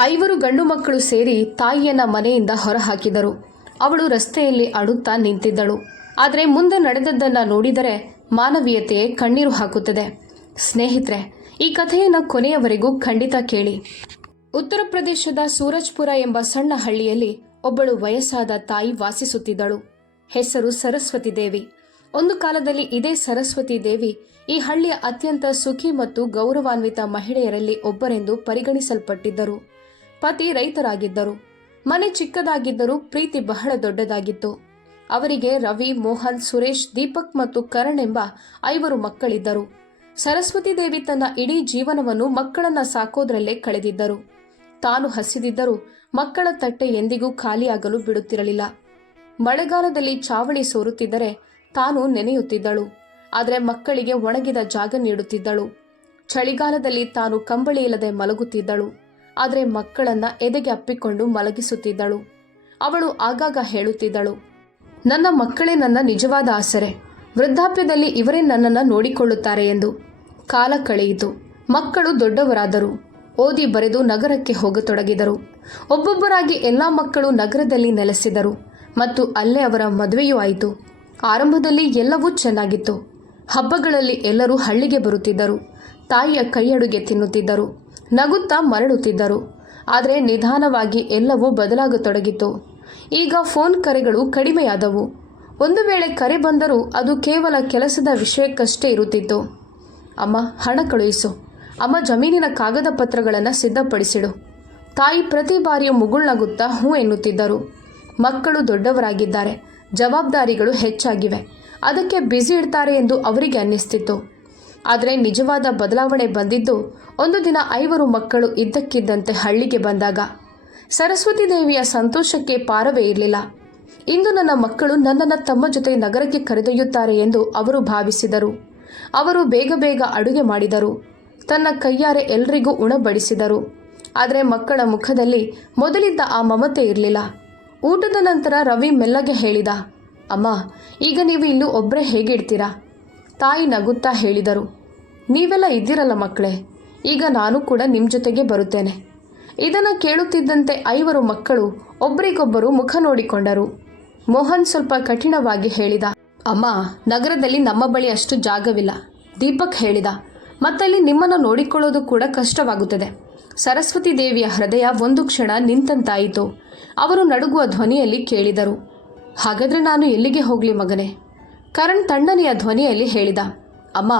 5 ಗಂಡು ಮಕ್ಕಳು ಸೇರಿ ತಾಯಿಯನ್ನ ಮನೆಯಿಂದ ಹೊರಹಾಕಿದರು. ಅವಳು ರಸ್ತೆಯಲ್ಲಿ ಅಳುತ್ತಾ ನಿಂತಿದ್ದಳು. ಆದರೆ ಮುಂದೆ ನಡೆದದ್ದನ್ನ ನೋಡಿದರೆ ಮಾನವೀಯತೆಯೇ ಕಣ್ಣೀರು ಹಾಕುತ್ತದೆ. ಸ್ನೇಹಿತರೆ, ಈ ಕಥೆಯನ್ನು ಕೊನೆಯವರೆಗೂ ಖಂಡಿತ ಕೇಳಿ. ಉತ್ತರ ಪ್ರದೇಶದ ಸೂರಜ್ಪುರ ಎಂಬ ಸಣ್ಣ ಹಳ್ಳಿಯಲ್ಲಿ ಒಬ್ಬಳು ವಯಸ್ಸಾದ ತಾಯಿ ವಾಸಿಸುತ್ತಿದ್ದಳು. ಹೆಸರು ಸರಸ್ವತಿ ದೇವಿ. ಒಂದು ಕಾಲದಲ್ಲಿ ಇದೇ ಸರಸ್ವತಿ ದೇವಿ ಈ ಹಳ್ಳಿಯ ಅತ್ಯಂತ ಸುಖಿ ಮತ್ತು ಗೌರವಾನ್ವಿತ ಮಹಿಳೆಯರಲ್ಲಿ ಒಬ್ಬರೆಂದು ಪರಿಗಣಿಸಲ್ಪಟ್ಟಿದ್ದರು. ಪತಿ ರೈತರಾಗಿದ್ದರು. ಮನೆ ಚಿಕ್ಕದಾಗಿದ್ದರೂ ಪ್ರೀತಿ ಬಹಳ ದೊಡ್ಡದಾಗಿತ್ತು. ಅವರಿಗೆ ರವಿ, ಮೋಹನ್, ಸುರೇಶ್, ದೀಪಕ್ ಮತ್ತು ಕರಣ್ ಎಂಬ 5 ಮಕ್ಕಳಿದ್ದರು. ಸರಸ್ವತಿ ದೇವಿ ತನ್ನ ಇಡೀ ಜೀವನವನ್ನು ಮಕ್ಕಳನ್ನ ಸಾಕೋದ್ರಲ್ಲೇ ಕಳೆದಿದ್ದರು. ತಾನು ಹಸಿದಿದ್ದರೂ ಮಕ್ಕಳ ತಟ್ಟೆ ಎಂದಿಗೂ ಖಾಲಿಯಾಗಲು ಬಿಡುತ್ತಿರಲಿಲ್ಲ. ಮಳೆಗಾಲದಲ್ಲಿ ಚಾವಣಿ ಸೋರುತ್ತಿದ್ದರೆ ತಾನು ನೆನೆಯುತ್ತಿದ್ದಳು. ಆದರೆ ಮಕ್ಕಳಿಗೆ ಒಣಗಿದ ಜಾಗ ನೀಡುತ್ತಿದ್ದಳು. ಚಳಿಗಾಲದಲ್ಲಿ ತಾನು ಕಂಬಳಿ ಇಲ್ಲದೆ ಮಲಗುತ್ತಿದ್ದಳು. ಆದರೆ ಮಕ್ಕಳನ್ನ ಎದೆಗೆ ಅಪ್ಪಿಕೊಂಡು ಮಲಗಿಸುತ್ತಿದ್ದಳು. ಅವಳು ಆಗಾಗ ಹೇಳುತ್ತಿದ್ದಳು, ನನ್ನ ಮಕ್ಕಳೇ ನನ್ನ ನಿಜವಾದ ಆಸರೆ. ವೃದ್ಧಾಪ್ಯದಲ್ಲಿ ಇವರೇ ನನ್ನನ್ನು ನೋಡಿಕೊಳ್ಳುತ್ತಾರೆ ಎಂದು. ಕಾಲ ಕಳೆಯಿತು. ಮಕ್ಕಳು ದೊಡ್ಡವರಾದರು. ಓದಿ ಬರೆದು ನಗರಕ್ಕೆ ಹೋಗತೊಡಗಿದರು. ಒಬ್ಬೊಬ್ಬರಾಗಿ ಎಲ್ಲಾ ಮಕ್ಕಳು ನಗರದಲ್ಲಿ ನೆಲೆಸಿದರು ಮತ್ತು ಅಲ್ಲೇ ಅವರ ಮದುವೆಯೂ ಆಯಿತು. ಆರಂಭದಲ್ಲಿ ಎಲ್ಲವೂ ಚೆನ್ನಾಗಿತ್ತು. ಹಬ್ಬಗಳಲ್ಲಿ ಎಲ್ಲರೂ ಹಳ್ಳಿಗೆ ಬರುತ್ತಿದ್ದರು. ತಾಯಿಯ ಕೈಯಡುಗೆ ತಿನ್ನುತ್ತಿದ್ದರು. ನಗುತ್ತಾ ಮರಳುತ್ತಿದ್ದರು. ಆದರೆ ನಿಧಾನವಾಗಿ ಎಲ್ಲವೂ ಬದಲಾಗತೊಡಗಿತು. ಈಗ ಫೋನ್ ಕರೆಗಳು ಕಡಿಮೆಯಾದವು. ಒಂದು ವೇಳೆ ಕರೆ ಬಂದರೂ ಅದು ಕೇವಲ ಕೆಲಸದ ವಿಷಯಕ್ಕಷ್ಟೇ ಇರುತ್ತಿತ್ತು. ಅಮ್ಮ, ಹಣ ಕಳುಹಿಸು. ಅಮ್ಮ, ಜಮೀನಿನ ಕಾಗದ ಪತ್ರಗಳನ್ನು ಸಿದ್ಧಪಡಿಸಿಡು. ತಾಯಿ ಪ್ರತಿ ಬಾರಿಯೂ ಮುಗುಳ್ನಗುತ್ತಾ ಹೂ ಎನ್ನುತ್ತಿದ್ದರು. ಮಕ್ಕಳು ದೊಡ್ಡವರಾಗಿದ್ದಾರೆ. ಜವಾಬ್ದಾರಿಗಳು ಹೆಚ್ಚಾಗಿವೆ. ಅದಕ್ಕೆ ಬ್ಯುಸಿ ಇರ್ತಾರೆ ಎಂದು ಅವರಿಗೆ ಅನ್ನಿಸ್ತಿತ್ತು. ಆದರೆ ನಿಜವಾದ ಬದಲಾವಣೆ ಬಂದಿದ್ದು ಒಂದು ದಿನ 5 ಮಕ್ಕಳು ಇದ್ದಕ್ಕಿದ್ದಂತೆ ಹಳ್ಳಿಗೆ ಬಂದಾಗ. ಸರಸ್ವತಿ ದೇವಿಯ ಸಂತೋಷಕ್ಕೆ ಪಾರವೇ ಇರಲಿಲ್ಲ. ಇಂದು ನನ್ನ ಮಕ್ಕಳು ನನ್ನನ್ನು ತಮ್ಮ ಜೊತೆ ನಗರಕ್ಕೆ ಕರೆದೊಯ್ಯುತ್ತಾರೆ ಎಂದು ಅವರು ಭಾವಿಸಿದರು. ಅವರು ಬೇಗ ಬೇಗ ಅಡುಗೆ ಮಾಡಿದರು. ತನ್ನ ಕೈಯಾರೆ ಎಲ್ರಿಗೂ ಉಣಬಡಿಸಿದರು. ಆದರೆ ಮಕ್ಕಳ ಮುಖದಲ್ಲಿ ಮೊದಲಿದ್ದ ಆ ಮಮತೆ ಇರಲಿಲ್ಲ. ಊಟದ ನಂತರ ರವಿ ಮೆಲ್ಲಗೆ ಹೇಳಿದ, ಅಮ್ಮ, ಈಗ ನೀವು ಇಲ್ಲೂ ಒಬ್ಬರೇ ಹೇಗೆ ಇಡ್ತೀರಾ? ತಾಯಿ ನಗುತ್ತಾ ಹೇಳಿದರು, ನೀವೆಲ್ಲ ಇದ್ದೀರಲ್ಲ ಮಕ್ಕಳೇ, ಈಗ ನಾನು ಕೂಡ ನಿಮ್ಮ ಜೊತೆಗೆ ಬರುತ್ತೇನೆ. ಇದನ್ನು ಕೇಳುತ್ತಿದ್ದಂತೆ 5 ಮಕ್ಕಳು ಒಬ್ಬರಿಗೊಬ್ಬರು ಮುಖ ನೋಡಿಕೊಂಡರು. ಮೋಹನ್ ಸ್ವಲ್ಪ ಕಠಿಣವಾಗಿ ಹೇಳಿದ, ಅಮ್ಮ, ನಗರದಲ್ಲಿ ನಮ್ಮ ಬಳಿ ಅಷ್ಟು ಜಾಗವಿಲ್ಲ. ದೀಪಕ್ ಹೇಳಿದ, ಮತ್ತಲ್ಲಿ ನಿಮ್ಮನ್ನು ನೋಡಿಕೊಳ್ಳೋದು ಕೂಡ ಕಷ್ಟವಾಗುತ್ತದೆ. ಸರಸ್ವತಿ ದೇವಿಯ ಹೃದಯ ಒಂದು ಕ್ಷಣ ನಿಂತಂತಾಯಿತು. ಅವರು ನಡುಗುವ ಧ್ವನಿಯಲ್ಲಿ ಕೇಳಿದರು, ಹಾಗಾದರೆ ನಾನು ಎಲ್ಲಿಗೆ ಹೋಗಲಿ ಮಗನೇ? ಕರಣ್ ತಣ್ಣನೆಯ ಧ್ವನಿಯಲ್ಲಿ ಹೇಳಿದ, ಅಮ್ಮ,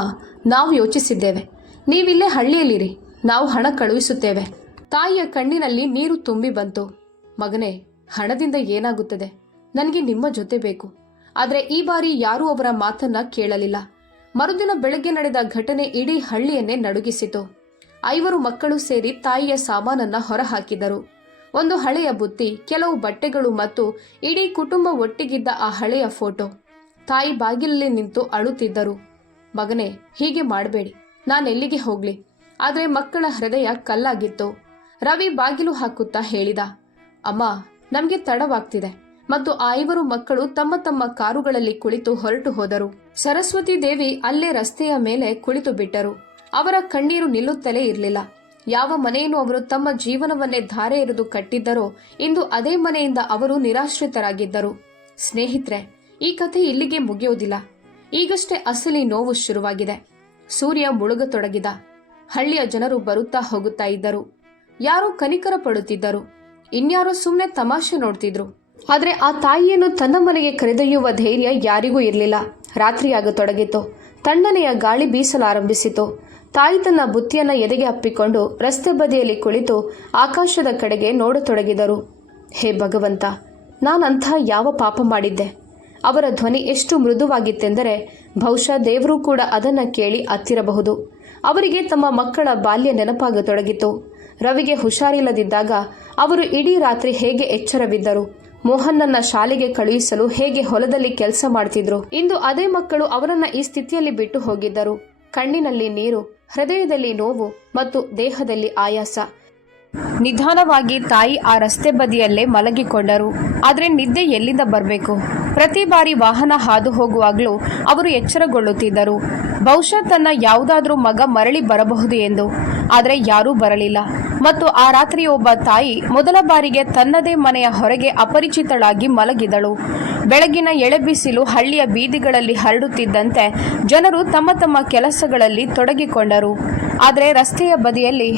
ನಾವು ಯೋಚಿಸಿದ್ದೇವೆ. ನೀವಿಲ್ಲೇ ಹಳ್ಳಿಯಲ್ಲಿರಿ. ನಾವು ಹಣ ಕಳುಹಿಸುತ್ತೇವೆ. ತಾಯಿಯ ಕಣ್ಣಿನಲ್ಲಿ ನೀರು ತುಂಬಿ ಬಂತು. ಮಗನೇ, ಹಣದಿಂದ ಏನಾಗುತ್ತದೆ? ನನಗೆ ನಿಮ್ಮ ಜೊತೆ ಬೇಕು. ಆದರೆ ಈ ಬಾರಿ ಯಾರೂ ಅವರ ಮಾತನ್ನ ಕೇಳಲಿಲ್ಲ. ಮರುದಿನ ಬೆಳಗ್ಗೆ ನಡೆದ ಘಟನೆ ಇಡೀ ಹಳ್ಳಿಯನ್ನೇ ನಡುಗಿಸಿತು. 5 ಮಕ್ಕಳು ಸೇರಿ ತಾಯಿಯ ಸಾಮಾನನ್ನ ಹೊರಹಾಕಿದರು. ಒಂದು ಹಳೆಯ ಬುತ್ತಿ, ಕೆಲವು ಬಟ್ಟೆಗಳು ಮತ್ತು ಇಡೀ ಕುಟುಂಬ ಒಟ್ಟಿಗಿದ್ದ ಆ ಹಳೆಯ ಫೋಟೋ. ತಾಯಿ ಬಾಗಿಲಲ್ಲಿ ನಿಂತು ಅಳುತ್ತಿದ್ದರು. ಮಗನೇ, ಹೀಗೆ ಮಾಡಬೇಡಿ. ನಾನೆಲ್ಲಿಗೆ ಹೋಗ್ಲಿ? ಆದರೆ ಮಕ್ಕಳ ಹೃದಯ ಕಲ್ಲಾಗಿತ್ತು. ರವಿ ಬಾಗಿಲು ಹಾಕುತ್ತಾ ಹೇಳಿದ, ಅಮ್ಮ, ನಮಗೆ ತಡವಾಗ್ತಿದೆ. ಮತ್ತು ಆ 5 ಮಕ್ಕಳು ತಮ್ಮ ತಮ್ಮ ಕಾರುಗಳಲ್ಲಿ ಕುಳಿತು ಹೊರಟು ಹೋದರು. ಸರಸ್ವತಿ ದೇವಿ ಅಲ್ಲೇ ರಸ್ತೆಯ ಮೇಲೆ ಕುಳಿತು ಬಿಟ್ಟರು. ಅವರ ಕಣ್ಣೀರು ನಿಲ್ಲುತ್ತಲೇ ಇರಲಿಲ್ಲ. ಯಾವ ಮನೆಯನ್ನು ಅವರು ತಮ್ಮ ಜೀವನವನ್ನೇ ಧಾರೆ ಎರೆದು ಕಟ್ಟಿದ್ದರೋ ಇಂದು ಅದೇ ಮನೆಯಿಂದ ಅವರು ನಿರಾಶ್ರಿತರಾಗಿದ್ದರು. ಸ್ನೇಹಿತರೆ, ಈ ಕಥೆ ಇಲ್ಲಿಗೆ ಮುಗಿಯುವುದಿಲ್ಲ. ಈಗಷ್ಟೇ ಅಸಲಿ ನೋವು ಶುರುವಾಗಿದೆ. ಸೂರ್ಯ ಮುಳುಗತೊಡಗಿದ. ಹಳ್ಳಿಯ ಜನರು ಬರುತ್ತಾ ಹೋಗುತ್ತಾ ಇದ್ದರು. ಯಾರೋ ಕನಿಕರ ಪಡುತ್ತಿದ್ದರು. ಇನ್ಯಾರೋ ಸುಮ್ಮನೆ ತಮಾಷೆ ನೋಡ್ತಿದ್ರು. ಆದರೆ ಆ ತಾಯಿಯನ್ನು ತನ್ನ ಮನೆಗೆ ಕರೆದೊಯ್ಯುವ ಧೈರ್ಯ ಯಾರಿಗೂ ಇರಲಿಲ್ಲ. ರಾತ್ರಿಯಾಗತೊಡಗಿತು. ತಣ್ಣನೆಯ ಗಾಳಿ ಬೀಸಲಾರಂಭಿಸಿತು. ತಾಯಿ ತನ್ನ ಬುತ್ತಿಯನ್ನ ಎದೆಗೆ ಅಪ್ಪಿಕೊಂಡು ರಸ್ತೆ ಬದಿಯಲ್ಲಿ ಕುಳಿತು ಆಕಾಶದ ಕಡೆಗೆ ನೋಡತೊಡಗಿದರು. ಹೇ ಭಗವಂತ, ನಾನಂಥ ಯಾವ ಪಾಪ ಮಾಡಿದ್ದೆ? ಅವರ ಧ್ವನಿ ಎಷ್ಟು ಮೃದುವಾಗಿತ್ತೆಂದರೆ ಬಹುಶಃ ದೇವರು ಕೂಡ ಅದನ್ನು ಕೇಳಿ ಅತ್ತಿರಬಹುದು. ಅವರಿಗೆ ತಮ್ಮ ಮಕ್ಕಳ ಬಾಲ್ಯ ನೆನಪಾಗತೊಡಗಿತು. ರವಿಗೆ ಹುಷಾರಿಲ್ಲದಿದ್ದಾಗ ಅವರು ಇಡೀ ರಾತ್ರಿ ಹೇಗೆ ಎಚ್ಚರವಿದ್ದರು. ಮೋಹನ್ನನ್ನ ಶಾಲೆಗೆ ಕಳುಹಿಸಲು ಹೇಗೆ ಹೊಲದಲ್ಲಿ ಕೆಲಸ ಮಾಡ್ತಿದ್ರು. ಇಂದು ಅದೇ ಮಕ್ಕಳು ಅವರನ್ನ ಈ ಸ್ಥಿತಿಯಲ್ಲಿ ಬಿಟ್ಟು ಹೋಗಿದ್ದರು. ಕಣ್ಣಿನಲ್ಲಿ ನೀರು, ಹೃದಯದಲ್ಲಿ ನೋವು ಮತ್ತು ದೇಹದಲ್ಲಿ ಆಯಾಸ. ನಿಧಾನವಾಗಿ ತಾಯಿ ಆ ರಸ್ತೆ ಬದಿಯಲ್ಲೇ ಮಲಗಿಕೊಂಡರು. ಆದರೆ ನಿದ್ದೆ ಎಲ್ಲಿಂದ ಬರಬೇಕು? ಪ್ರತಿ ಬಾರಿ ವಾಹನ ಹಾದು ಹೋಗುವಾಗಲೂ ಅವರು ಎಚ್ಚರಗೊಳ್ಳುತ್ತಿದ್ದರು, ಬಹುಶಃ ತನ್ನ ಯಾವುದಾದ್ರೂ ಮಗ ಮರಳಿ ಬರಬಹುದು ಎಂದು. ಆದರೆ ಯಾರೂ ಬರಲಿಲ್ಲ. ಮತ್ತು ಆ ರಾತ್ರಿ ಒಬ್ಬ ತಾಯಿ ಮೊದಲ ಬಾರಿಗೆ ತನ್ನದೇ ಮನೆಯ ಹೊರಗೆ ಅಪರಿಚಿತಳಾಗಿ ಮಲಗಿದಳು. ಬೆಳಗಿನ ಎಳೆಬಿಸಿಲು ಹಳ್ಳಿಯ ಬೀದಿಗಳಲ್ಲಿ ಹರಡುತ್ತಿದ್ದಂತೆ ಜನರು ತಮ್ಮ ತಮ್ಮ ಕೆಲಸಗಳಲ್ಲಿ ತೊಡಗಿಕೊಂಡರು. ಆದರೆ ರಸ್ತೆಯ ಬದಿಯಲ್ಲಿ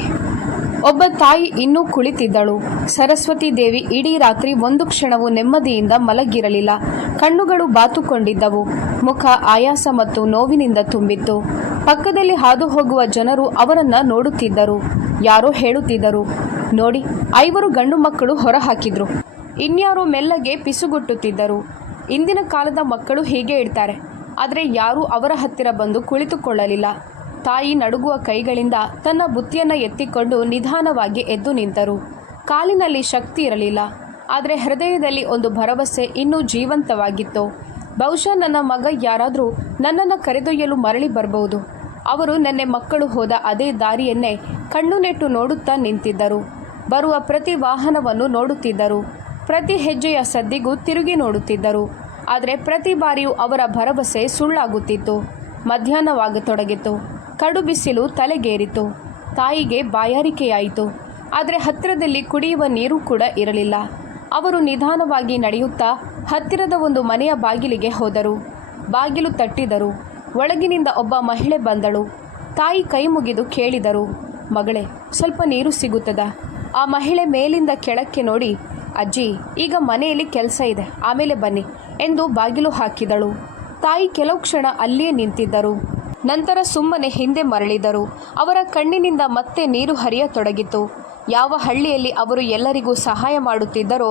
ಒಬ್ಬ ತಾಯಿ ಇನ್ನೂ ಕುಳಿತಿದ್ದಳು. ಸರಸ್ವತಿ ದೇವಿ ಇಡೀ ರಾತ್ರಿ ಒಂದು ಕ್ಷಣವೂ ನೆಮ್ಮದಿಯಿಂದ ಮಲಗಿರಲಿಲ್ಲ. ಕಣ್ಣುಗಳು ಬಾತುಕೊಂಡಿದ್ದವು. ಮುಖ ಆಯಾಸ ಮತ್ತು ನೋವಿನಿಂದ ತುಂಬಿತ್ತು. ಪಕ್ಕದಲ್ಲಿ ಹಾದು ಹೋಗುವ ಜನರು ಅವರನ್ನು ನೋಡುತ್ತಿದ್ದರು. ಯಾರೋ ಹೇಳುತ್ತಿದ್ದರು, ನೋಡಿ, 5 ಗಂಡು ಮಕ್ಕಳು ಹೊರ ಹಾಕಿದ್ರು. ಇನ್ಯಾರೋ ಮೆಲ್ಲಗೆ ಪಿಸುಗುಟ್ಟುತ್ತಿದ್ದರು. ಇಂದಿನ ಕಾಲದ ಮಕ್ಕಳು ಹೀಗೆ ಇಡ್ತಾರೆ. ಆದರೆ ಯಾರೂ ಅವರ ಹತ್ತಿರ ಬಂದು ಕುಳಿತುಕೊಳ್ಳಲಿಲ್ಲ. ತಾಯಿ ನಡುಗುವ ಕೈಗಳಿಂದ ತನ್ನ ಬುತ್ತಿಯನ್ನು ಎತ್ತಿಕೊಂಡು ನಿಧಾನವಾಗಿ ಎದ್ದು ನಿಂತರು. ಕಾಲಿನಲ್ಲಿ ಶಕ್ತಿ ಇರಲಿಲ್ಲ, ಆದರೆ ಹೃದಯದಲ್ಲಿ ಒಂದು ಭರವಸೆ ಇನ್ನೂ ಜೀವಂತವಾಗಿತ್ತು. ಬಹುಶಃ ನನ್ನ ಮಗ ಯಾರಾದರೂ ನನ್ನನ್ನು ಕರೆದೊಯ್ಯಲು ಮರಳಿ ಬರಬಹುದು. ಅವರು ನೆನ್ನೆ ಮಕ್ಕಳು ಹೋದ ಅದೇ ದಾರಿಯನ್ನೇ ಕಣ್ಣು ನೆಟ್ಟು ನೋಡುತ್ತಾ ನಿಂತಿದ್ದರು. ಬರುವ ಪ್ರತಿ ವಾಹನವನ್ನು ನೋಡುತ್ತಿದ್ದರು. ಪ್ರತಿ ಹೆಜ್ಜೆಯ ಸದ್ದಿಗೂ ತಿರುಗಿ ನೋಡುತ್ತಿದ್ದರು. ಆದರೆ ಪ್ರತಿ ಬಾರಿಯೂ ಅವರ ಭರವಸೆ ಸುಳ್ಳಾಗುತ್ತಿತ್ತು. ಮಧ್ಯಾಹ್ನವಾಗತೊಡಗಿತು. ಕಡು ಬಿಸಿಲು ತಲೆಗೇರಿತು. ತಾಯಿಗೆ ಬಾಯಾರಿಕೆಯಾಯಿತು. ಆದರೆ ಹತ್ತಿರದಲ್ಲಿ ಕುಡಿಯುವ ನೀರು ಕೂಡ ಇರಲಿಲ್ಲ. ಅವರು ನಿಧಾನವಾಗಿ ನಡೆಯುತ್ತಾ ಹತ್ತಿರದ ಒಂದು ಮನೆಯ ಬಾಗಿಲಿಗೆ ಹೋದರು. ಬಾಗಿಲು ತಟ್ಟಿದರು. ಒಳಗಿನಿಂದ ಒಬ್ಬ ಮಹಿಳೆ ಬಂದಳು. ತಾಯಿ ಕೈ ಮುಗಿದು ಕೇಳಿದರು, ಮಗಳೇ, ಸ್ವಲ್ಪ ನೀರು ಸಿಗುತ್ತದಾ? ಆ ಮಹಿಳೆ ಮೇಲಿಂದ ಕೆಳಕ್ಕೆ ನೋಡಿ, ಅಜ್ಜಿ, ಈಗ ಮನೆಯಲ್ಲಿ ಕೆಲಸ ಇದೆ, ಆಮೇಲೆ ಬನ್ನಿ ಎಂದು ಬಾಗಿಲು ಹಾಕಿದಳು. ತಾಯಿ ಕೆಲವು ಕ್ಷಣ ಅಲ್ಲಿಯೇ ನಿಂತಿದ್ದರು. ನಂತರ ಸುಮ್ಮನೆ ಹಿಂದೆ ಮರಳಿದರು. ಅವರ ಕಣ್ಣಿನಿಂದ ಮತ್ತೆ ನೀರು ಹರಿಯತೊಡಗಿತು. ಯಾವ ಹಳ್ಳಿಯಲ್ಲಿ ಅವರು ಎಲ್ಲರಿಗೂ ಸಹಾಯ ಮಾಡುತ್ತಿದ್ದರೋ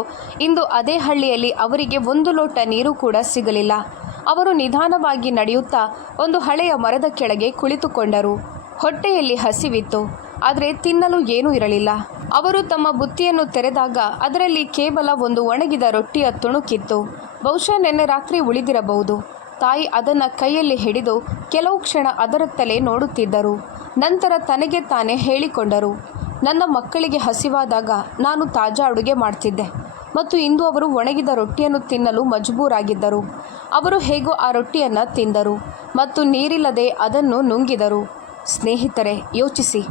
ಇಂದು ಅದೇ ಹಳ್ಳಿಯಲ್ಲಿ ಅವರಿಗೆ ಒಂದು ಲೋಟ ನೀರು ಕೂಡ ಸಿಗಲಿಲ್ಲ. ಅವರು ನಿಧಾನವಾಗಿ ನಡೆಯುತ್ತಾ ಒಂದು ಹಳೆಯ ಮರದ ಕೆಳಗೆ ಕುಳಿತುಕೊಂಡರು. ಹೊಟ್ಟೆಯಲ್ಲಿ ಹಸಿವಿತ್ತು, ಆದರೆ ತಿನ್ನಲು ಏನೂ ಇರಲಿಲ್ಲ. ಅವರು ತಮ್ಮ ಬುತ್ತಿಯನ್ನು ತೆರೆದಾಗ ಅದರಲ್ಲಿ ಕೇವಲ ಒಂದು ಒಣಗಿದ ರೊಟ್ಟಿಯ ತುಣುಕಿತ್ತು. ಬಹುಶಃ ನಿನ್ನೆ ರಾತ್ರಿ ಉಳಿದಿರಬಹುದು. ತಾಯಿ ಅದನ್ನು ಕೈಯಲ್ಲಿ ಹಿಡಿದು ಕೆಲವು ಕ್ಷಣ ಅದರತ್ತಲೇ ನೋಡುತ್ತಿದ್ದರು. ನಂತರ ತನಗೆ ತಾನೇ ಹೇಳಿಕೊಂಡರು, ನನ್ನ ಮಕ್ಕಳಿಗೆ ಹಸಿವಾದಾಗ ನಾನು ತಾಜಾ ಅಡುಗೆ ಮಾಡ್ತಿದ್ದೆ ಮತ್ತು ಇಂದು ಅವರು ಒಣಗಿದ ರೊಟ್ಟಿಯನ್ನು ತಿನ್ನಲು ಮಜಬೂರಾಗಿದ್ದರು. ಅವರು ಹೇಗೋ ಆ ರೊಟ್ಟಿಯನ್ನು ತಿಂದರು ಮತ್ತು ನೀರಿಲ್ಲದೆ ಅದನ್ನು ನುಂಗಿದರು. ಸ್ನೇಹಿತರೆ, ಯೋಚಿಸಿ,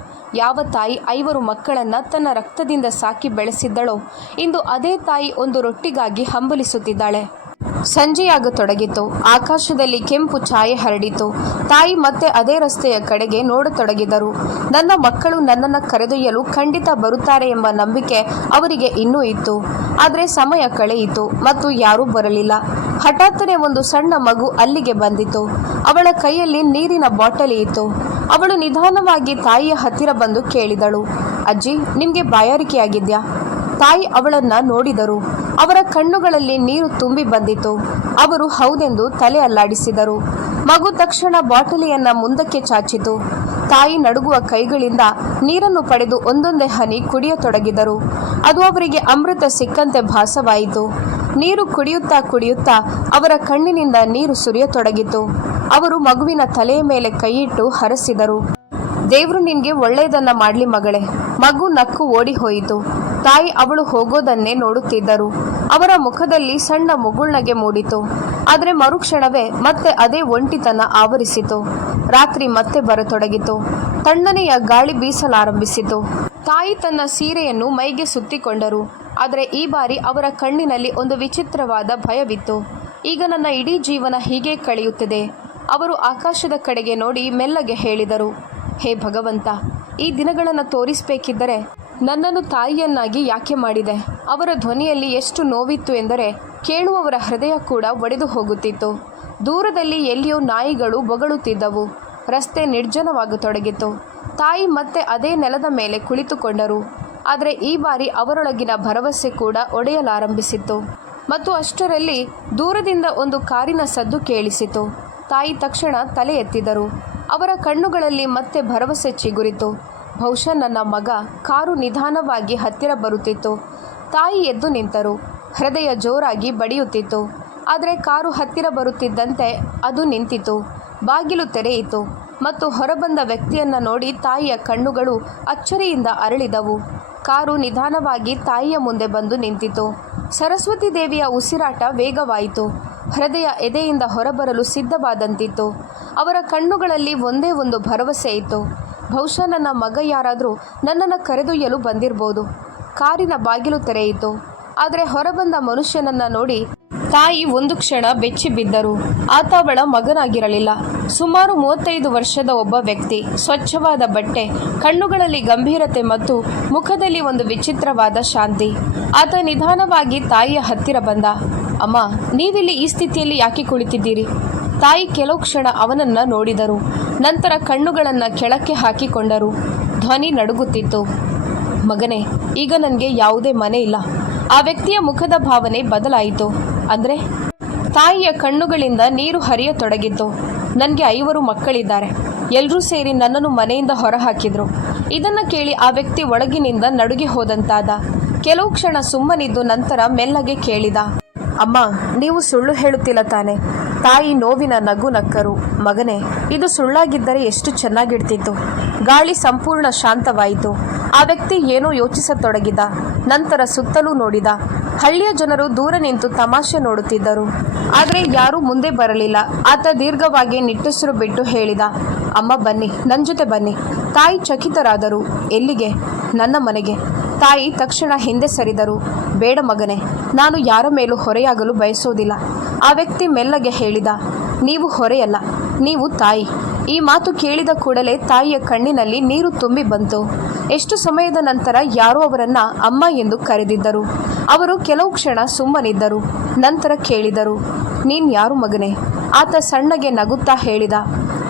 ಯಾವ ತಾಯಿ 5 ಮಕ್ಕಳನ್ನು ತನ್ನ ರಕ್ತದಿಂದ ಸಾಕಿ ಬೆಳೆಸಿದ್ದಳೋ ಇಂದು ಅದೇ ತಾಯಿ ಒಂದು ರೊಟ್ಟಿಗಾಗಿ ಹಂಬಲಿಸುತ್ತಿದ್ದಾಳೆ. ಸಂಜೆಯಾಗತೊಡಗಿತು. ಆಕಾಶದಲ್ಲಿ ಕೆಂಪು ಛಾಯೆ ಹರಡಿತು. ತಾಯಿ ಮತ್ತೆ ಅದೇ ರಸ್ತೆಯ ಕಡೆಗೆ ನೋಡತೊಡಗಿದರು. ನನ್ನ ಮಕ್ಕಳು ನನ್ನನ್ನು ಕರೆದೊಯ್ಯಲು ಖಂಡಿತ ಬರುತ್ತಾರೆ ಎಂಬ ನಂಬಿಕೆ ಅವರಿಗೆ ಇನ್ನೂ ಇತ್ತು. ಆದರೆ ಸಮಯ ಕಳೆಯಿತು ಮತ್ತು ಯಾರೂ ಬರಲಿಲ್ಲ. ಹಠಾತ್ತನೆ ಒಂದು ಸಣ್ಣ ಮಗು ಅಲ್ಲಿಗೆ ಬಂದಿತು. ಅವಳ ಕೈಯಲ್ಲಿ ನೀರಿನ ಬಾಟಲಿ ಇತ್ತು. ಅವಳು ನಿಧಾನವಾಗಿ ತಾಯಿಯ ಹತ್ತಿರ ಬಂದು ಕೇಳಿದಳು, ಅಜ್ಜಿ, ನಿಮಗೆ ಬಾಯಾರಿಕೆಯಾಗಿದ್ಯಾ? ತಾಯಿ ಅವಳನ್ನು ನೋಡಿದರು. ಅವರ ಕಣ್ಣುಗಳಲ್ಲಿ ನೀರು ತುಂಬಿ ಬಂದಿತು. ಅವರು ಹೌದೆಂದು ತಲೆ ಅಲ್ಲಾಡಿಸಿದರು. ಮಗು ತಕ್ಷಣ ಬಾಟಲಿಯನ್ನು ಮುಂದಕ್ಕೆ ಚಾಚಿತು. ತಾಯಿ ನಡುಗುವ ಕೈಗಳಿಂದ ನೀರನ್ನು ಪಡೆದು ಒಂದೊಂದೇ ಹನಿ ಕುಡಿಯತೊಡಗಿದರು. ಅದು ಅವರಿಗೆ ಅಮೃತ ಸಿಕ್ಕಂತೆ ಭಾಸವಾಯಿತು. ನೀರು ಕುಡಿಯುತ್ತಾ ಕುಡಿಯುತ್ತಾ ಅವರ ಕಣ್ಣಿನಿಂದ ನೀರು ಸುರಿಯತೊಡಗಿತು. ಅವರು ಮಗುವಿನ ತಲೆಯ ಮೇಲೆ ಕೈಯಿಟ್ಟು ಹರಸಿದರು. ದೇವ್ರು ನಿನ್ಗೆ ಒಳ್ಳೆಯದನ್ನ ಮಾಡಲಿ ಮಗಳೇ. ಮಗು ನಕ್ಕು ಓಡಿ ಹೋಯಿತು. ತಾಯಿ ಅವಳು ಹೋಗೋದನ್ನೇ ನೋಡುತ್ತಿದ್ದರು. ಅವರ ಮುಖದಲ್ಲಿ ಸಣ್ಣ ಮುಗುಳ್ನಗೆ ಮೂಡಿತು. ಆದರೆ ಮರುಕ್ಷಣವೇ ಮತ್ತೆ ಅದೇ ಒಂಟಿತನ ಆವರಿಸಿತು. ರಾತ್ರಿ ಮತ್ತೆ ಬರತೊಡಗಿತು. ತಣ್ಣನೆಯ ಗಾಳಿ ಬೀಸಲಾರಂಭಿಸಿತು. ತಾಯಿ ತನ್ನ ಸೀರೆಯನ್ನು ಮೈಗೆ ಸುತ್ತಿಕೊಂಡರು. ಆದರೆ ಈ ಬಾರಿ ಅವರ ಕಣ್ಣಿನಲ್ಲಿ ಒಂದು ವಿಚಿತ್ರವಾದ ಭಯವಿತ್ತು. ಈಗ ನನ್ನ ಇಡೀ ಜೀವನ ಹೀಗೆ ಕಳೆಯುತ್ತದೆ. ಅವರು ಆಕಾಶದ ಕಡೆಗೆ ನೋಡಿ ಮೆಲ್ಲಗೆ ಹೇಳಿದರು, ಹೇ ಭಗವಂತ, ಈ ದಿನಗಳನ್ನು ತೋರಿಸಬೇಕಿದ್ದರೆ ನನ್ನನ್ನು ತಾಯಿಯನ್ನಾಗಿ ಯಾಕೆ ಮಾಡಿದೆ? ಅವರ ಧ್ವನಿಯಲ್ಲಿ ಎಷ್ಟು ನೋವಿತ್ತು ಎಂದರೆ ಕೇಳುವವರ ಹೃದಯ ಕೂಡ ಒಡೆದು ಹೋಗುತ್ತಿತ್ತು. ದೂರದಲ್ಲಿ ಎಲ್ಲಿಯೋ ನಾಯಿಗಳು ಬೊಗಳುತ್ತಿದ್ದವು. ರಸ್ತೆ ನಿರ್ಜನವಾಗತೊಡಗಿತು. ತಾಯಿ ಮತ್ತೆ ಅದೇ ನೆಲದ ಮೇಲೆ ಕುಳಿತುಕೊಂಡರು. ಆದರೆ ಈ ಬಾರಿ ಅವರೊಳಗಿನ ಭರವಸೆ ಕೂಡ ಒಡೆಯಲಾರಂಭಿಸಿತ್ತು. ಮತ್ತು ಅಷ್ಟರಲ್ಲಿ ದೂರದಿಂದ ಒಂದು ಕಾರಿನ ಸದ್ದು ಕೇಳಿಸಿತು. ತಾಯಿ ತಕ್ಷಣ ತಲೆ ಎತ್ತಿದರು. ಅವರ ಕಣ್ಣುಗಳಲ್ಲಿ ಮತ್ತೆ ಭರವಸೆ ಚಿಗುರಿತು. ಬಹುಶಃ ನನ್ನ ಮಗ. ಕಾರು ನಿಧಾನವಾಗಿ ಹತ್ತಿರ ಬರುತ್ತಿತ್ತು. ತಾಯಿ ಎದ್ದು ನಿಂತರು. ಹೃದಯ ಜೋರಾಗಿ ಬಡಿಯುತ್ತಿತ್ತು. ಆದರೆ ಕಾರು ಹತ್ತಿರ ಬರುತ್ತಿದ್ದಂತೆ ಅದು ನಿಂತಿತು. ಬಾಗಿಲು ತೆರೆಯಿತು. ಮತ್ತು ಹೊರಬಂದ ವ್ಯಕ್ತಿಯನ್ನು ನೋಡಿ ತಾಯಿಯ ಕಣ್ಣುಗಳು ಅಚ್ಚರಿಯಿಂದ ಅರಳಿದವು. ಕಾರು ನಿಧಾನವಾಗಿ ತಾಯಿಯ ಮುಂದೆ ಬಂದು ನಿಂತಿತು. ಸರಸ್ವತಿ ದೇವಿಯ ಉಸಿರಾಟ ವೇಗವಾಯಿತು. ಹೃದಯ ಎದೆಯಿಂದ ಹೊರಬರಲು ಸಿದ್ಧವಾದಂತಿತ್ತು. ಅವರ ಕಣ್ಣುಗಳಲ್ಲಿ ಒಂದೇ ಒಂದು ಭರವಸೆ ಇತ್ತು. ಬಹುಶಃ ನನ್ನ ಮಗ ಯಾರಾದರೂ ನನ್ನನ್ನು ಕರೆದೊಯ್ಯಲು ಬಂದಿರಬಹುದು. ಕಾರಿನ ಬಾಗಿಲು ತೆರೆಯಿತು. ಆದರೆ ಹೊರಬಂದ ಮನುಷ್ಯನನ್ನು ನೋಡಿ ತಾಯಿ ಒಂದು ಕ್ಷಣ ಬೆಚ್ಚಿ ಬಿದ್ದರು. ಆತ ಅವಳ ಮಗನಾಗಿರಲಿಲ್ಲ. ಸುಮಾರು 35 ವರ್ಷದ ಒಬ್ಬ ವ್ಯಕ್ತಿ. ಸ್ವಚ್ಛವಾದ ಬಟ್ಟೆ, ಕಣ್ಣುಗಳಲ್ಲಿ ಗಂಭೀರತೆ ಮತ್ತು ಮುಖದಲ್ಲಿ ಒಂದು ವಿಚಿತ್ರವಾದ ಶಾಂತಿ. ಆತ ನಿಧಾನವಾಗಿ ತಾಯಿಯ ಹತ್ತಿರ ಬಂದ. ಅಮ್ಮ, ನೀವಿಲ್ಲಿ ಈ ಸ್ಥಿತಿಯಲ್ಲಿ ಯಾಕೆ ಕುಳಿತಿದ್ದೀರಿ? ತಾಯಿ ಕೆಲವು ಕ್ಷಣ ಅವನನ್ನು ನೋಡಿದರು. ನಂತರ ಕಣ್ಣುಗಳನ್ನು ಕೆಳಕ್ಕೆ ಹಾಕಿಕೊಂಡರು. ಧ್ವನಿ ನಡುಗುತ್ತಿತ್ತು. ಮಗನೇ, ಈಗ ನನಗೆ ಯಾವುದೇ ಮನೆ ಇಲ್ಲ. ಆ ವ್ಯಕ್ತಿಯ ಮುಖದ ಭಾವನೆ ಬದಲಾಯಿತು. ಅಂದರೆ? ತಾಯಿಯ ಕಣ್ಣುಗಳಿಂದ ನೀರು ಹರಿಯತೊಡಗಿತ್ತು. ನನಗೆ 5 ಮಕ್ಕಳಿದ್ದಾರೆ. ಎಲ್ಲರೂ ಸೇರಿ ನನ್ನನ್ನು ಮನೆಯಿಂದ ಹೊರಹಾಕಿದ್ರು. ಇದನ್ನು ಕೇಳಿ ಆ ವ್ಯಕ್ತಿ ಒಳಗಿನಿಂದ ನಡುಗಿ ಹೋದಂತಾದ. ಕೆಲವು ಕ್ಷಣ ಸುಮ್ಮನಿದ್ದು ನಂತರ ಮೆಲ್ಲಗೆ ಕೇಳಿದ, ಅಮ್ಮ, ನೀವು ಸುಳ್ಳು ಹೇಳುತ್ತಿಲ್ಲ ತಾನೆ? ತಾಯಿ ನೋವಿನ ನಗು ನಕ್ಕರು. ಮಗನೇ, ಇದು ಸುಳ್ಳಾಗಿದ್ದರೆ ಎಷ್ಟು ಚೆನ್ನಾಗಿರ್ತಿತ್ತು. ಗಾಳಿ ಸಂಪೂರ್ಣ ಶಾಂತವಾಯಿತು. ಆ ವ್ಯಕ್ತಿ ಏನೋ ಯೋಚಿಸತೊಡಗಿದ. ನಂತರ ಸುತ್ತಲೂ ನೋಡಿದ. ಹಳ್ಳಿಯ ಜನರು ದೂರ ನಿಂತು ತಮಾಷೆ ನೋಡುತ್ತಿದ್ದರು. ಆದರೆ ಯಾರೂ ಮುಂದೆ ಬರಲಿಲ್ಲ. ಆತ ದೀರ್ಘವಾಗಿ ನಿಟ್ಟುಸಿರು ಬಿಟ್ಟು ಹೇಳಿದ, ಅಮ್ಮ ಬನ್ನಿ, ನನ್ನ ಜೊತೆ ಬನ್ನಿ. ತಾಯಿ ಚಕಿತರಾದರು. ಎಲ್ಲಿಗೆ? ನನ್ನ ಮನೆಗೆ. ತಾಯಿ ತಕ್ಷಣ ಹಿಂದೆ ಸರಿದರು. ಬೇಡ ಮಗನೇ, ನಾನು ಯಾರ ಮೇಲೂ ಹೊರೆಯಾಗಲು ಬಯಸೋದಿಲ್ಲ. ಆ ವ್ಯಕ್ತಿ ಮೆಲ್ಲಗೆ ಹೇಳಿದ, ನೀವು ಹೊರೆಯಲ್ಲ, ನೀವು ತಾಯಿ. ಈ ಮಾತು ಕೇಳಿದ ಕೂಡಲೇ ತಾಯಿಯ ಕಣ್ಣಿನಲ್ಲಿ ನೀರು ತುಂಬಿ ಬಂತು. ಎಷ್ಟು ಸಮಯದ ನಂತರ ಯಾರೋ ಅವರನ್ನ ಅಮ್ಮ ಎಂದು ಕರೆದಿದ್ದರು. ಅವರು ಕೆಲವು ಕ್ಷಣ ಸುಮ್ಮನಿದ್ದರು. ನಂತರ ಕೇಳಿದರು, ನೀನು ಯಾರು ಮಗನೇ? ಆತ ಸಣ್ಣಗೆ ನಗುತ್ತಾ ಹೇಳಿದ,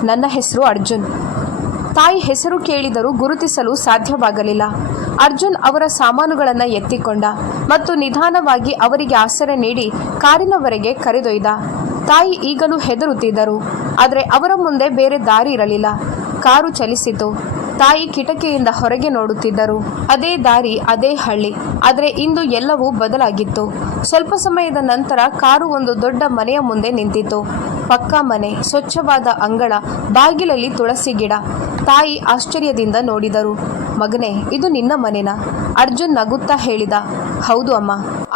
ನನ್ನ ಹೆಸರು ಅರ್ಜುನ್. ತಾಯಿ ಹೆಸರು ಕೇಳಿದರೂ ಗುರುತಿಸಲು ಸಾಧ್ಯವಾಗಲಿಲ್ಲ. ಅರ್ಜುನ್ ಅವರ ಸಾಮಾನುಗಳನ್ನು ಎತ್ತಿಕೊಂಡ ಮತ್ತು ನಿಧಾನವಾಗಿ ಅವರಿಗೆ ಆಸರೆ ನೀಡಿ ಕಾರಿನವರೆಗೆ ಕರೆದೊಯ್ದ. ತಾಯಿ ಈಗಲೂ ಹೆದರುತ್ತಿದ್ದರು. ಆದರೆ ಅವರ ಮುಂದೆ ಬೇರೆ ದಾರಿ ಇರಲಿಲ್ಲ. ಕಾರು ಚಲಿಸಿತು. ತಾಯಿ ಕಿಟಕಿಯಿಂದ ಹೊರಗೆ ನೋಡುತ್ತಿದ್ದರು. ಅದೇ ದಾರಿ, ಅದೇ ಹಳ್ಳಿ. ಆದರೆ ಇಂದು ಎಲ್ಲವೂ ಬದಲಾಗಿತ್ತು. ಸ್ವಲ್ಪ ಸಮಯದ ನಂತರ ಕಾರು ಒಂದು ದೊಡ್ಡ ಮನೆಯ ಮುಂದೆ ನಿಂತಿತು. ಪಕ್ಕಾ ಮನೆ, ಸ್ವಚ್ಛವಾದ ಅಂಗಳ, ಬಾಗಿಲಲ್ಲಿ ತುಳಸಿ ಗಿಡ. ತಾಯಿ ಆಶ್ಚರ್ಯದಿಂದ ನೋಡಿದರು. ಮಗನೇ, ಇದು ನಿನ್ನ ಮನೆನಾ? ಅರ್ಜುನ್ ನಗುತ್ತಾ ಹೇಳಿದ, ಹೌದು ಅಮ್ಮ.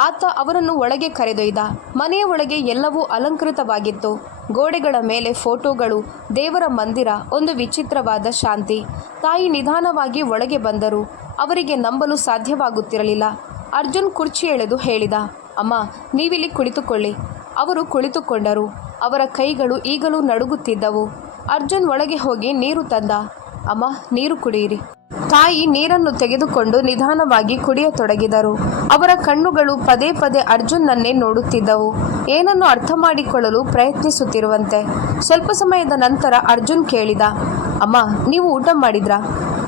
ಆತ ಅವರನ್ನು ಒಳಗೆ ಕರೆದೊಯ್ದ. ಮನೆಯ ಒಳಗೆ ಎಲ್ಲವೂ ಅಲಂಕೃತವಾಗಿತ್ತು. ಗೋಡೆಗಳ ಮೇಲೆ ಫೋಟೋಗಳು, ದೇವರ ಮಂದಿರ, ಒಂದು ವಿಚಿತ್ರವಾದ ಶಾಂತಿ. ತಾಯಿ ನಿಧಾನವಾಗಿ ಒಳಗೆ ಬಂದರು. ಅವರಿಗೆ ನಂಬಲು ಸಾಧ್ಯವಾಗುತ್ತಿರಲಿಲ್ಲ. ಅರ್ಜುನ್ ಕುರ್ಚಿ ಎಳೆದು ಹೇಳಿದ, ಅಮ್ಮ, ನೀವಿಲ್ಲಿ ಕುಳಿತುಕೊಳ್ಳಿ. ಅವರು ಕುಳಿತುಕೊಂಡರು. ಅವರ ಕೈಗಳು ಈಗಲೂ ನಡುಗುತ್ತಿದ್ದವು. ಅರ್ಜುನ್ ಒಳಗೆ ಹೋಗಿ ನೀರು ತಂದ. ಅಮ್ಮ, ನೀರು ಕುಡಿಯಿರಿ. ತಾಯಿ ನೀರನ್ನು ತೆಗೆದುಕೊಂಡು ನಿಧಾನವಾಗಿ ಕುಡಿಯತೊಡಗಿದರು. ಅವರ ಕಣ್ಣುಗಳು ಪದೇ ಪದೇ ಅರ್ಜುನ್ನನ್ನೇ ನೋಡುತ್ತಿದ್ದವು, ಏನನ್ನು ಅರ್ಥ ಮಾಡಿಕೊಳ್ಳಲು ಪ್ರಯತ್ನಿಸುತ್ತಿರುವಂತೆ. ಸ್ವಲ್ಪ ಸಮಯದ ನಂತರ ಅರ್ಜುನ್ ಕೇಳಿದ, ಅಮ್ಮ, ನೀವು ಊಟ ಮಾಡಿದ್ರಾ?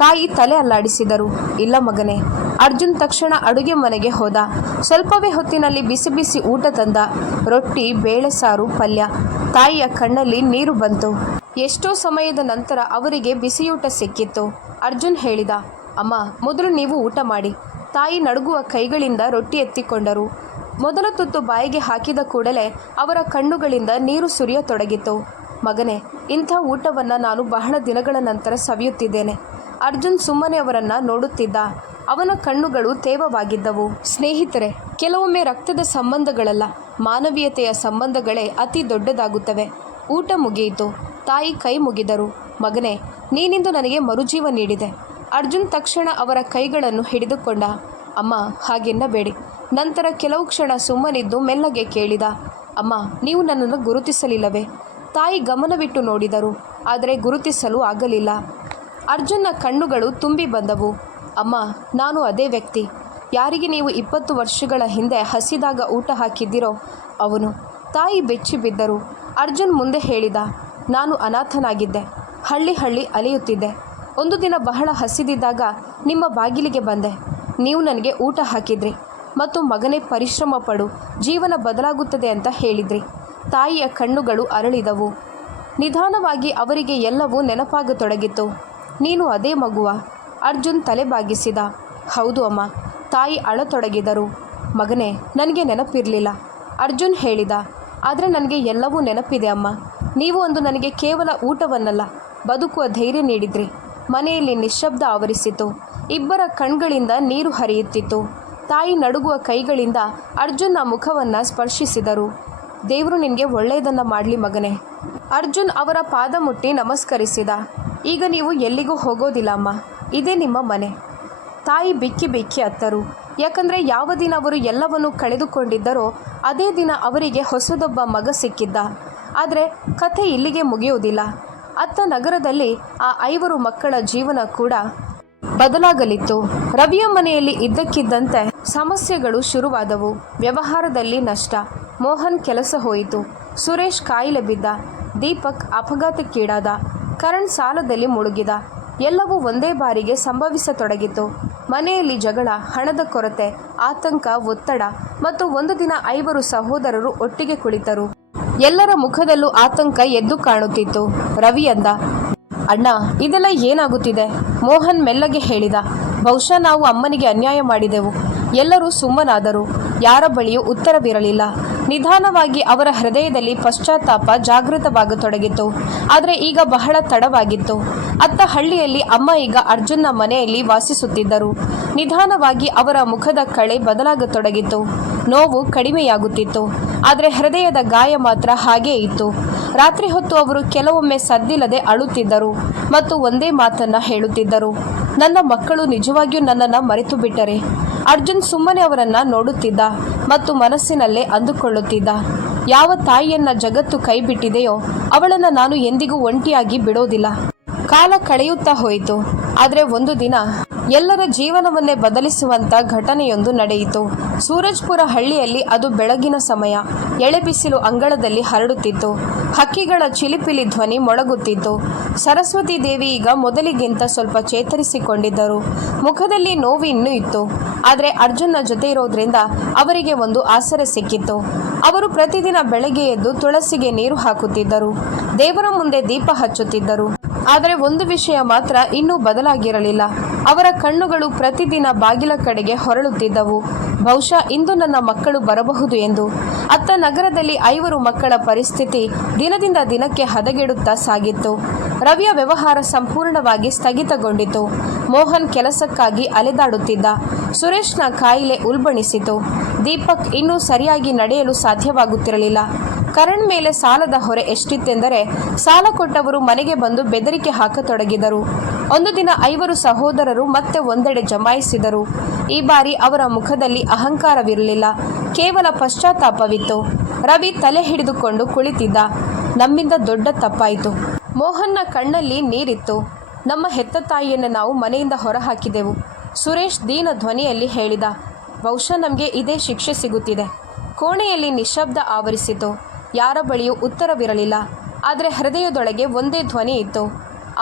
ತಾಯಿ ತಲೆ ಅಲ್ಲಾಡಿಸಿದರು. ಇಲ್ಲ ಮಗನೇ. ಅರ್ಜುನ್ ತಕ್ಷಣ ಅಡುಗೆ ಮನೆಗೆ ಹೋದ. ಸ್ವಲ್ಪವೇ ಹೊತ್ತಿನಲ್ಲಿ ಬಿಸಿ ಬಿಸಿ ಊಟ ತಂದ. ರೊಟ್ಟಿ, ಬೇಳೆ ಸಾರು, ಪಲ್ಯ. ತಾಯಿಯ ಕಣ್ಣಲ್ಲಿ ನೀರು ಬಂತು. ಎಷ್ಟೋ ಸಮಯದ ನಂತರ ಅವರಿಗೆ ಬಿಸಿಯೂಟ ಸಿಕ್ಕಿತ್ತು. ಅರ್ಜುನ್ ಹೇಳಿದ, ಅಮ್ಮ, ಮೊದಲು ನೀವು ಊಟ ಮಾಡಿ. ತಾಯಿ ನಡುಗುವ ಕೈಗಳಿಂದ ರೊಟ್ಟಿ ಎತ್ತಿಕೊಂಡರು. ಮೊದಲ ತುತ್ತು ಬಾಯಿಗೆ ಹಾಕಿದ ಕೂಡಲೇ ಅವರ ಕಣ್ಣುಗಳಿಂದ ನೀರು ಸುರಿಯತೊಡಗಿತು. ಮಗನೇ, ಇಂಥ ಊಟವನ್ನು ನಾನು ಬಹಳ ದಿನಗಳ ನಂತರ ಸವಿಯುತ್ತಿದ್ದೇನೆ. ಅರ್ಜುನ್ ಸುಮ್ಮನೆ ಅವರನ್ನು ನೋಡುತ್ತಿದ್ದ. ಅವನ ಕಣ್ಣುಗಳು ತೇವವಾಗಿದ್ದವು. ಸ್ನೇಹಿತರೆ, ಕೆಲವೊಮ್ಮೆ ರಕ್ತದ ಸಂಬಂಧಗಳಲ್ಲ, ಮಾನವೀಯತೆಯ ಸಂಬಂಧಗಳೇ ಅತಿ ದೊಡ್ಡದಾಗುತ್ತವೆ. ಊಟ ಮುಗಿಯಿತು. ತಾಯಿ ಕೈ ಮುಗಿದರು. ಮಗನೇ, ನೀನಿಂದು ನನಗೆ ಮರುಜೀವ ನೀಡಿದೆ. ಅರ್ಜುನ್ ತಕ್ಷಣ ಅವರ ಕೈಗಳನ್ನು ಹಿಡಿದುಕೊಂಡ. ಅಮ್ಮ, ಹಾಗೆನ್ನಬೇಡಿ. ನಂತರ ಕೆಲವು ಕ್ಷಣ ಸುಮ್ಮನಿದ್ದು ಮೆಲ್ಲಗೆ ಕೇಳಿದ, ಅಮ್ಮ, ನೀವು ನನ್ನನ್ನು ಗುರುತಿಸಲಿಲ್ಲವೇ? ತಾಯಿ ಗಮನವಿಟ್ಟು ನೋಡಿದರು. ಆದರೆ ಗುರುತಿಸಲು ಆಗಲಿಲ್ಲ. ಅರ್ಜುನ್ನ ಕಣ್ಣುಗಳು ತುಂಬಿ ಬಂದವು. ಅಮ್ಮ, ನಾನು ಅದೇ ವ್ಯಕ್ತಿ, ಯಾರಿಗೆ ನೀವು 20 ವರ್ಷಗಳ ಹಿಂದೆ ಹಸಿದಾಗ ಊಟ ಹಾಕಿದ್ದೀರೋ ಅವನು. ತಾಯಿ ಬೆಚ್ಚಿ ಬಿದ್ದರು. ಅರ್ಜುನ್ ಮುಂದೆ ಹೇಳಿದ, ನಾನು ಅನಾಥನಾಗಿದ್ದೆ. ಹಳ್ಳಿ ಅಲೆಯುತ್ತಿದ್ದೆ. ಒಂದು ದಿನ ಬಹಳ ಹಸಿದಿದ್ದಾಗ ನಿಮ್ಮ ಬಾಗಿಲಿಗೆ ಬಂದೆ. ನೀವು ನನಗೆ ಊಟ ಹಾಕಿದ್ರಿ ಮತ್ತು ಮಗನೇ, ಪರಿಶ್ರಮ ಪಡು, ಜೀವನ ಬದಲಾಗುತ್ತದೆ ಅಂತ ಹೇಳಿದ್ರಿ. ತಾಯಿಯ ಕಣ್ಣುಗಳು ಅರಳಿದವು. ನಿಧಾನವಾಗಿ ಅವರಿಗೆ ಎಲ್ಲವೂ ನೆನಪಾಗತೊಡಗಿತು. ನೀನು ಅದೇ ಮಗುವ? ಅರ್ಜುನ್ ತಲೆ ಬಾಗಿಸಿದ. ಹೌದು ಅಮ್ಮ. ತಾಯಿ ಅಳತೊಡಗಿದರು. ಮಗನೇ, ನನಗೆ ನೆನಪಿರಲಿಲ್ಲ, ಅರ್ಜುನ್ ಹೇಳಿದ. ಆದರೆ ನನಗೆ ಎಲ್ಲವೂ ನೆನಪಿದೆ ಅಮ್ಮ. ನೀವು ಒಂದು ನನಗೆ ಕೇವಲ ಊಟವನ್ನಲ್ಲ, ಬದುಕುವ ಧೈರ್ಯ ನೀಡಿದ್ರಿ. ಮನೆಯಲ್ಲಿ ನಿಶ್ಶಬ್ದ ಆವರಿಸಿತು. ಇಬ್ಬರ ಕಣ್ಗಳಿಂದ ನೀರು ಹರಿಯುತ್ತಿತ್ತು. ತಾಯಿ ನಡುಗುವ ಕೈಗಳಿಂದ ಅರ್ಜುನ್ನ ಮುಖವನ್ನು ಸ್ಪರ್ಶಿಸಿದರು. ದೇವರು ನಿನಗೆ ಒಳ್ಳೆಯದನ್ನು ಮಾಡಲಿ ಮಗನೇ. ಅರ್ಜುನ್ ಅವರ ಪಾದ ಮುಟ್ಟಿ ನಮಸ್ಕರಿಸಿದ. ಈಗ ನೀವು ಎಲ್ಲಿಗೂ ಹೋಗೋದಿಲ್ಲ ಅಮ್ಮ, ಇದೇ ನಿಮ್ಮ ಮನೆ. ತಾಯಿ ಬಿಕ್ಕಿ ಬಿಕ್ಕಿ ಅತ್ತರು. ಯಾಕಂದರೆ ಯಾವ ದಿನ ಅವರು ಎಲ್ಲವನ್ನೂ ಕಳೆದುಕೊಂಡಿದ್ದರೋ ಅದೇ ದಿನ ಅವರಿಗೆ ಹೊಸದೊಬ್ಬ ಮಗ ಸಿಕ್ಕಿದ್ದ. ಆದರೆ ಕಥೆ ಇಲ್ಲಿಗೆ ಮುಗಿಯುವುದಿಲ್ಲ. ಅತ್ತ ನಗರದಲ್ಲಿ ಆ 5 ಮಕ್ಕಳ ಜೀವನ ಕೂಡ ಬದಲಾಗಲಿತ್ತು. ರವಿಯ ಮನೆಯಲ್ಲಿ ಇದ್ದಕ್ಕಿದ್ದಂತೆ ಸಮಸ್ಯೆಗಳು ಶುರುವಾದವು. ವ್ಯವಹಾರದಲ್ಲಿ ನಷ್ಟ. ಮೋಹನ್ ಕೆಲಸ ಹೋಯಿತು. ಸುರೇಶ್ ಕಾಯಿಲೆ ಬಿದ್ದ. ದೀಪಕ್ ಅಪಘಾತಕ್ಕೀಡಾದ. ಕರಣ್ ಸಾಲದಲ್ಲಿ ಮುಳುಗಿದ. ಎಲ್ಲವೂ ಒಂದೇ ಬಾರಿಗೆ ಸಂಭವಿಸತೊಡಗಿತು. ಮನೆಯಲ್ಲಿ ಜಗಳ, ಹಣದ ಕೊರತೆ, ಆತಂಕ, ಒತ್ತಡ ಮತ್ತು ಒಂದು ದಿನ 5 ಸಹೋದರರು ಒಟ್ಟಿಗೆ ಕುಳಿತರು. ಎಲ್ಲರ ಮುಖದಲ್ಲೂ ಆತಂಕ ಎದ್ದು ಕಾಣುತ್ತಿತ್ತು. ರವಿ ಅಂದ, ಅಣ್ಣ, ಇದೆಲ್ಲ ಏನಾಗುತ್ತಿದೆ? ಮೋಹನ್ ಮೆಲ್ಲಗೆ ಹೇಳಿದ, ಬಹುಶಃ ನಾವು ಅಮ್ಮನಿಗೆ ಅನ್ಯಾಯ ಮಾಡಿದೆವು. ಎಲ್ಲರೂ ಸುಮ್ಮನಾದರು. ಯಾರ ಬಳಿಯೂ ಉತ್ತರವಿರಲಿಲ್ಲ. ನಿಧಾನವಾಗಿ ಅವರ ಹೃದಯದಲ್ಲಿ ಪಶ್ಚಾತ್ತಾಪ ಜಾಗೃತವಾಗತೊಡಗಿತು. ಆದರೆ ಈಗ ಬಹಳ ತಡವಾಗಿತ್ತು. ಅತ್ತ ಹಳ್ಳಿಯಲ್ಲಿ ಅಮ್ಮ ಈಗ ಅರ್ಜುನ್ನ ಮನೆಯಲ್ಲಿ ವಾಸಿಸುತ್ತಿದ್ದರು. ನಿಧಾನವಾಗಿ ಅವರ ಮುಖದ ಕಳೆ ಬದಲಾಗತೊಡಗಿತು. ನೋವು ಕಡಿಮೆಯಾಗುತ್ತಿತ್ತು. ಆದರೆ ಹೃದಯದ ಗಾಯ ಮಾತ್ರ ಹಾಗೇ ಇತ್ತು. ರಾತ್ರಿ ಹೊತ್ತು ಅವರು ಕೆಲವೊಮ್ಮೆ ಸದ್ದಿಲ್ಲದೆ ಅಳುತ್ತಿದ್ದರು ಮತ್ತು ಒಂದೇ ಮಾತನ್ನ ಹೇಳುತ್ತಿದ್ದರು, ನನ್ನ ಮಕ್ಕಳು ನಿಜವಾಗಿಯೂ ನನ್ನನ್ನು ಮರೆತು ಬಿಟ್ಟರೆ. ಅರ್ಜುನ್ ಸುಮ್ಮನೆ ಅವರನ್ನ ನೋಡುತ್ತಿದ್ದ ಮತ್ತು ಮನಸ್ಸಿನಲ್ಲೇ ಅಂದುಕೊಳ್ಳುತ್ತಿದ್ದ, ಯಾವ ತಾಯಿಯನ್ನ ಜಗತ್ತು ಕೈ ಬಿಟ್ಟಿದೆಯೋ ಅವಳನ್ನು ನಾನು ಎಂದಿಗೂ ಒಂಟಿಯಾಗಿ ಬಿಡೋದಿಲ್ಲ. ಕಾಲ ಕಳೆಯುತ್ತಾ ಹೋಯಿತು. ಆದರೆ ಒಂದು ದಿನ ಎಲ್ಲರ ಜೀವನವನ್ನೇ ಬದಲಿಸುವಂತ ಘಟನೆಯೊಂದು ನಡೆಯಿತು. ಸೂರಜ್ಪುರ ಹಳ್ಳಿಯಲ್ಲಿ ಅದು ಬೆಳಗಿನ ಸಮಯ. ಎಳೆಬಿಸಿಲು ಅಂಗಳದಲ್ಲಿ ಹರಡುತ್ತಿತ್ತು. ಹಕ್ಕಿಗಳ ಚಿಲಿಪಿಲಿ ಧ್ವನಿ ಮೊಳಗುತ್ತಿತ್ತು. ಸರಸ್ವತಿ ದೇವಿ ಈಗ ಮೊದಲಿಗಿಂತ ಸ್ವಲ್ಪ ಚೇತರಿಸಿಕೊಂಡಿದ್ದರು. ಮುಖದಲ್ಲಿ ನೋವು ಇನ್ನೂ ಇತ್ತು. ಆದರೆ ಅರ್ಜುನ್ನ ಜೊತೆ ಇರೋದ್ರಿಂದ ಅವರಿಗೆ ಒಂದು ಆಸರೆ ಸಿಕ್ಕಿತ್ತು. ಅವರು ಪ್ರತಿದಿನ ಬೆಳಗ್ಗೆ ಎದ್ದು ತುಳಸಿಗೆ ನೀರು ಹಾಕುತ್ತಿದ್ದರು. ದೇವರ ಮುಂದೆ ದೀಪ ಹಚ್ಚುತ್ತಿದ್ದರು. ಆದರೆ ಒಂದು ವಿಷಯ ಮಾತ್ರ ಇನ್ನೂ ಬದಲಾಗಿರಲಿಲ್ಲ. ಅವರ ಕಣ್ಣುಗಳು ಪ್ರತಿದಿನ ಬಾಗಿಲ ಕಡೆಗೆ ಹೊರಳುತ್ತಿದ್ದವು. ಬಹುಶಃ ಇಂದು ನನ್ನ ಮಕ್ಕಳು ಬರಬಹುದು ಎಂದು. ಅತ್ತ ನಗರದಲ್ಲಿ 5 ಮಕ್ಕಳ ಪರಿಸ್ಥಿತಿ ದಿನದಿಂದ ದಿನಕ್ಕೆ ಹದಗೆಡುತ್ತಾ ಸಾಗಿತ್ತು. ರವಿಯ ವ್ಯವಹಾರ ಸಂಪೂರ್ಣವಾಗಿ ಸ್ಥಗಿತಗೊಂಡಿತು. ಮೋಹನ್ ಕೆಲಸಕ್ಕಾಗಿ ಅಲೆದಾಡುತ್ತಿದ್ದ. ಸುರೇಶ್ನ ಕಾಯಿಲೆ ಉಲ್ಬಣಿಸಿತು. ದೀಪಕ್ ಇನ್ನೂ ಸರಿಯಾಗಿ ನಡೆಯಲು ಸಾಧ್ಯವಾಗುತ್ತಿರಲಿಲ್ಲ. ಕರಣ್ ಮೇಲೆ ಸಾಲದ ಹೊರೆ ಎಷ್ಟಿತ್ತೆಂದರೆ ಸಾಲ ಕೊಟ್ಟವರು ಮನೆಗೆ ಬಂದು ಬೆದರಿಕೆ ಹಾಕತೊಡಗಿದರು. ಒಂದು ದಿನ 5 ಸಹೋದರರು ಮತ್ತೆ ಒಂದೆಡೆ ಜಮಾಯಿಸಿದರು. ಈ ಬಾರಿ ಅವರ ಮುಖದಲ್ಲಿ ಅಹಂಕಾರವಿರಲಿಲ್ಲ, ಕೇವಲ ಪಶ್ಚಾತ್ತಾಪವಿತ್ತು. ರವಿ ತಲೆ ಹಿಡಿದುಕೊಂಡು ಕುಳಿತಿದ್ದ. ನಮ್ಮಿಂದ ದೊಡ್ಡ ತಪ್ಪಾಯಿತು. ಮೋಹನ್ನ ಕಣ್ಣಲ್ಲಿ ನೀರಿತ್ತು. ನಮ್ಮ ಹೆತ್ತ ತಾಯಿಯನ್ನು ನಾವು ಮನೆಯಿಂದ ಹೊರಹಾಕಿದೆವು. ಸುರೇಶ್ ದೀನ ಧ್ವನಿಯಲ್ಲಿ ಹೇಳಿದ, ಬಹುಶಃ ನಮಗೆ ಇದೇ ಶಿಕ್ಷೆ ಸಿಗುತ್ತಿದೆ. ಕೋಣೆಯಲ್ಲಿ ನಿಶ್ಶಬ್ದ ಆವರಿಸಿತು. ಯಾರ ಬಳಿಯೂ ಉತ್ತರವಿರಲಿಲ್ಲ. ಆದರೆ ಹೃದಯದೊಳಗೆ ಒಂದೇ ಧ್ವನಿ ಇತ್ತು,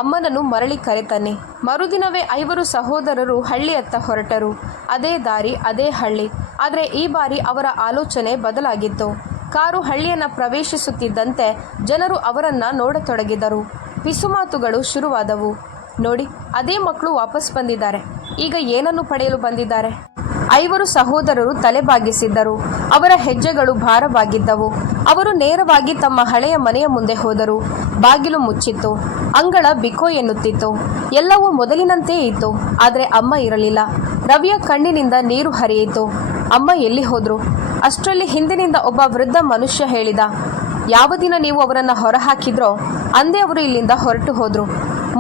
ಅಮ್ಮನನ್ನು ಮರಳಿ ಕರೆತನ್ನಿ. ಮರುದಿನವೇ 5 ಸಹೋದರರು ಹಳ್ಳಿಯತ್ತ ಹೊರಟರು. ಅದೇ ದಾರಿ, ಅದೇ ಹಳ್ಳಿ. ಆದರೆ ಈ ಬಾರಿ ಅವರ ಆಲೋಚನೆ ಬದಲಾಗಿತ್ತು. ಕಾರು ಹಳ್ಳಿಯನ್ನು ಪ್ರವೇಶಿಸುತ್ತಿದ್ದಂತೆ ಜನರು ಅವರನ್ನು ನೋಡತೊಡಗಿದರು. ಪಿಸುಮಾತುಗಳು ಶುರುವಾದವು. ನೋಡಿ, ಅದೇ ಮಕ್ಕಳು ವಾಪಸ್ ಬಂದಿದ್ದಾರೆ. ಈಗ ಏನನ್ನು ಪಡೆಯಲು ಬಂದಿದ್ದಾರೆ? 5 ಸಹೋದರರು ತಲೆಬಾಗಿಸಿದ್ದರು. ಅವರ ಹೆಜ್ಜೆಗಳು ಭಾರವಾಗಿದ್ದವು. ಅವರು ನೇರವಾಗಿ ತಮ್ಮ ಹಳೆಯ ಮನೆಯ ಮುಂದೆ ಹೋದರು. ಬಾಗಿಲು ಮುಚ್ಚಿತ್ತು. ಅಂಗಳ ಬಿಕೋ ಎನ್ನುತ್ತಿತ್ತು. ಎಲ್ಲವೂ ಮೊದಲಿನಂತೆಯೇ ಇತ್ತು. ಆದರೆ ಅಮ್ಮ ಇರಲಿಲ್ಲ. ರವಿಯ ಕಣ್ಣಿನಿಂದ ನೀರು ಹರಿಯಿತು. ಅಮ್ಮ ಎಲ್ಲಿ ಹೋದ್ರು? ಅಷ್ಟರಲ್ಲಿ ಹಿಂದಿನಿಂದ ಒಬ್ಬ ವೃದ್ಧ ಮನುಷ್ಯ ಹೇಳಿದ, ಯಾವ ದಿನ ನೀವು ಅವರನ್ನು ಹೊರಹಾಕಿದ್ರೋ ಅಂದೇ ಅವರು ಇಲ್ಲಿಂದ ಹೊರಟು ಹೋದ್ರು.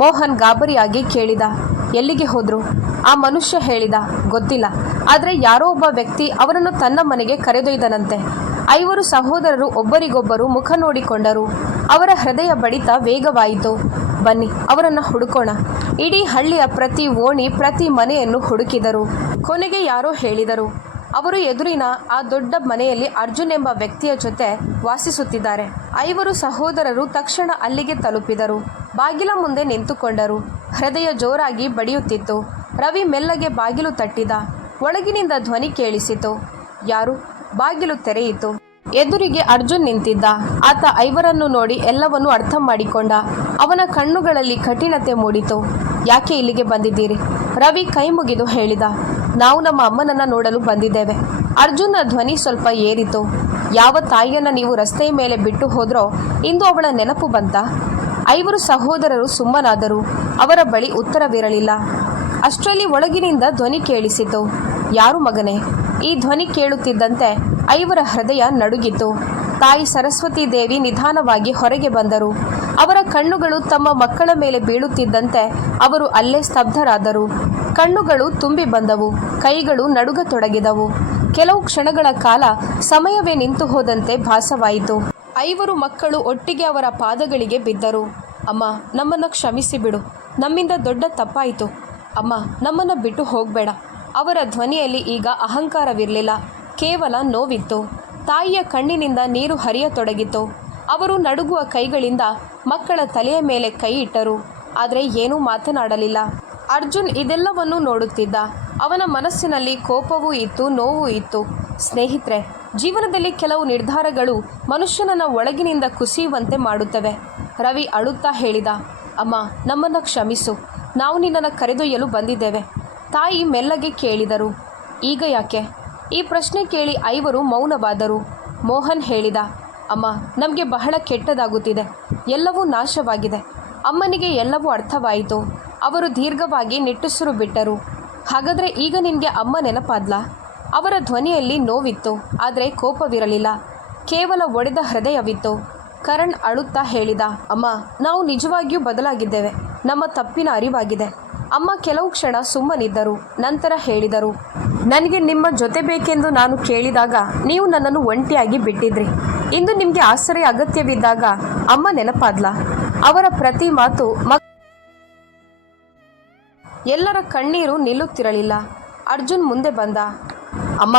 ಮೋಹನ್ ಗಾಬರಿಯಾಗಿ ಕೇಳಿದ, ಎಲ್ಲಿಗೆ ಹೋದ್ರು? ಆ ಮನುಷ್ಯ ಹೇಳಿದ, ಗೊತ್ತಿಲ್ಲ. ಆದರೆ ಯಾರೋ ಒಬ್ಬ ವ್ಯಕ್ತಿ ಅವರನ್ನು ತನ್ನ ಮನೆಗೆ ಕರೆದೊಯ್ದನಂತೆ. 5 ಸಹೋದರರು ಒಬ್ಬರಿಗೊಬ್ಬರು ಮುಖ ನೋಡಿಕೊಂಡರು. ಅವರ ಹೃದಯ ಬಡಿತ ವೇಗವಾಯಿತು. ಬನ್ನಿ, ಅವರನ್ನು ಹುಡುಕೋಣ. ಇಡೀ ಹಳ್ಳಿಯ ಪ್ರತಿ ಓಣಿ, ಪ್ರತಿ ಮನೆಯನ್ನು ಹುಡುಕಿದರು. ಕೊನೆಗೆ ಯಾರೋ ಹೇಳಿದರು, ಅವರು ಎದುರಿನ ಆ ದೊಡ್ಡ ಮನೆಯಲ್ಲಿ ಅರ್ಜುನ್ ಎಂಬ ವ್ಯಕ್ತಿಯ ಜೊತೆ ವಾಸಿಸುತ್ತಿದ್ದಾರೆ. 5 ಸಹೋದರರು ತಕ್ಷಣ ಅಲ್ಲಿಗೆ ತಲುಪಿದರು. ಬಾಗಿಲ ಮುಂದೆ ನಿಂತುಕೊಂಡರು. ಹೃದಯ ಜೋರಾಗಿ ಬಡಿಯುತ್ತಿತ್ತು. ರವಿ ಮೆಲ್ಲಗೆ ಬಾಗಿಲು ತಟ್ಟಿದ. ಒಳಗಿನಿಂದ ಧ್ವನಿ ಕೇಳಿಸಿತು, ಯಾರು? ಬಾಗಿಲು ತೆರೆಯಿತು. ಎದುರಿಗೆ ಅರ್ಜುನ್ ನಿಂತಿದ್ದ. ಆತ 5ರನ್ನು ನೋಡಿ ಎಲ್ಲವನ್ನೂ ಅರ್ಥ ಮಾಡಿಕೊಂಡ. ಅವನ ಕಣ್ಣುಗಳಲ್ಲಿ ಕಠಿಣತೆ ಮೂಡಿತು. ಯಾಕೆ ಇಲ್ಲಿಗೆ ಬಂದಿದ್ದೀರಿ? ರವಿ ಕೈ ಮುಗಿದು ಹೇಳಿದ, ನಾವು ನಮ್ಮ ಅಮ್ಮನನ್ನ ನೋಡಲು ಬಂದಿದ್ದೇವೆ. ಅರ್ಜುನ್ನ ಧ್ವನಿ ಸ್ವಲ್ಪ ಏರಿತು. ಯಾವ ತಾಯಿಯನ್ನ ನೀವು ರಸ್ತೆಯ ಮೇಲೆ ಬಿಟ್ಟು ಹೋದ್ರೋ ಇಂದು ಅವಳ ನೆನಪು ಬಂತ? 5 ಸಹೋದರರು ಸುಮ್ಮನಾದರು. ಅವರ ಬಳಿ ಉತ್ತರವಿರಲಿಲ್ಲ. ಅಷ್ಟರಲ್ಲಿ ಒಳಗಿನಿಂದ ಧ್ವನಿ ಕೇಳಿಸಿತು. ಯಾರು ಮಗನೇ? ಈ ಧ್ವನಿ ಕೇಳುತ್ತಿದ್ದಂತೆ 5ರ ಹೃದಯ ನಡುಗಿತು. ತಾಯಿ ಸರಸ್ವತಿ ದೇವಿ ನಿಧಾನವಾಗಿ ಹೊರಗೆ ಬಂದರು. ಅವರ ಕಣ್ಣುಗಳು ತಮ್ಮ ಮಕ್ಕಳ ಮೇಲೆ ಬೀಳುತ್ತಿದ್ದಂತೆ ಅವರು ಅಲ್ಲೇ ಸ್ತಬ್ಧರಾದರು. ಕಣ್ಣುಗಳು ತುಂಬಿ ಬಂದವು, ಕೈಗಳು ನಡುಗತೊಡಗಿದವು. ಕೆಲವು ಕ್ಷಣಗಳ ಕಾಲ ಸಮಯವೇ ನಿಂತು ಹೋದಂತೆ ಭಾಸವಾಯಿತು. 5 ಮಕ್ಕಳು ಒಟ್ಟಿಗೆ ಅವರ ಪಾದಗಳಿಗೆ ಬಿದ್ದರು. ಅಮ್ಮ, ನಮ್ಮನ್ನು ಕ್ಷಮಿಸಿ ಬಿಡು, ನಮ್ಮಿಂದ ದೊಡ್ಡ ತಪ್ಪಾಯಿತು. ಅಮ್ಮ, ನಮ್ಮನ್ನು ಬಿಟ್ಟು ಹೋಗಬೇಡ. ಅವರ ಧ್ವನಿಯಲ್ಲಿ ಈಗ ಅಹಂಕಾರವಿರಲಿಲ್ಲ, ಕೇವಲ ನೋವಿತ್ತು. ತಾಯಿಯ ಕಣ್ಣಿನಿಂದ ನೀರು ಹರಿಯತೊಡಗಿತು. ಅವರು ನಡುಗುವ ಕೈಗಳಿಂದ ಮಕ್ಕಳ ತಲೆಯ ಮೇಲೆ ಕೈ ಇಟ್ಟರು, ಆದರೆ ಏನೂ ಮಾತನಾಡಲಿಲ್ಲ. ಅರ್ಜುನ್ ಇದೆಲ್ಲವನ್ನೂ ನೋಡುತ್ತಿದ್ದ. ಅವನ ಮನಸ್ಸಿನಲ್ಲಿ ಕೋಪವೂ ಇತ್ತು, ನೋವೂ ಇತ್ತು. ಸ್ನೇಹಿತರೆ, ಜೀವನದಲ್ಲಿ ಕೆಲವು ನಿರ್ಧಾರಗಳು ಮನುಷ್ಯನನ್ನ ಒಳಗಿನಿಂದ ಕುಸಿಯುವಂತೆ ಮಾಡುತ್ತವೆ. ರವಿ ಅಳುತ್ತಾ ಹೇಳಿದ, ಅಮ್ಮ, ನಮ್ಮನ್ನು ಕ್ಷಮಿಸು, ನಾವು ನಿನ್ನನ್ನು ಕರೆದೊಯ್ಯಲು ಬಂದಿದ್ದೇವೆ. ತಾಯಿ ಮೆಲ್ಲಗೆ ಕೇಳಿದರು, ಈಗ ಯಾಕೆ? ಈ ಪ್ರಶ್ನೆ ಕೇಳಿ 5 ಮೌನವಾದರು. ಮೋಹನ್ ಹೇಳಿದ, ಅಮ್ಮ, ನಮಗೆ ಬಹಳ ಕೆಟ್ಟದಾಗುತ್ತಿದೆ, ಎಲ್ಲವೂ ನಾಶವಾಗಿದೆ. ಅಮ್ಮನಿಗೆ ಎಲ್ಲವೂ ಅರ್ಥವಾಯಿತು. ಅವರು ದೀರ್ಘವಾಗಿ ನಿಟ್ಟುಸಿರು ಬಿಟ್ಟರು. ಹಾಗಾದರೆ ಈಗ ನಿನಗೆ ಅಮ್ಮ ನೆನಪಾದ್ಲಾ? ಅವರ ಧ್ವನಿಯಲ್ಲಿ ನೋವಿತ್ತು, ಆದರೆ ಕೋಪವಿರಲಿಲ್ಲ, ಕೇವಲ ಒಡೆದ ಹೃದಯವಿತ್ತು. ಕರಣ್ ಅಳುತ್ತಾ ಹೇಳಿದ, ಅಮ್ಮ, ನಾವು ನಿಜವಾಗಿಯೂ ಬದಲಾಗಿದ್ದೇವೆ, ನಮ್ಮ ತಪ್ಪಿನ ಅರಿವಾಗಿದೆ. ಅಮ್ಮ ಕೆಲವು ಕ್ಷಣ ಸುಮ್ಮನಿದ್ದರು. ನಂತರ ಹೇಳಿದರು, ನನಗೆ ನಿಮ್ಮ ಜೊತೆ ಬೇಕೆಂದು ನಾನು ಕೇಳಿದಾಗ ನೀವು ನನ್ನನ್ನು ಒಂಟಿಯಾಗಿ ಬಿಟ್ಟಿದ್ರಿ. ಇಂದು ನಿಮಗೆ ಆಸರೆ ಅಗತ್ಯವಿದ್ದಾಗ ಅಮ್ಮ ನೆನಪಾದ್ಲಾ? ಅವರ ಪ್ರತಿ ಮಾತು ಎಲ್ಲರ ಕಣ್ಣೀರು ನಿಲ್ಲುತ್ತಿರಲಿಲ್ಲ. ಅರ್ಜುನ್ ಮುಂದೆ ಬಂದ. ಅಮ್ಮ,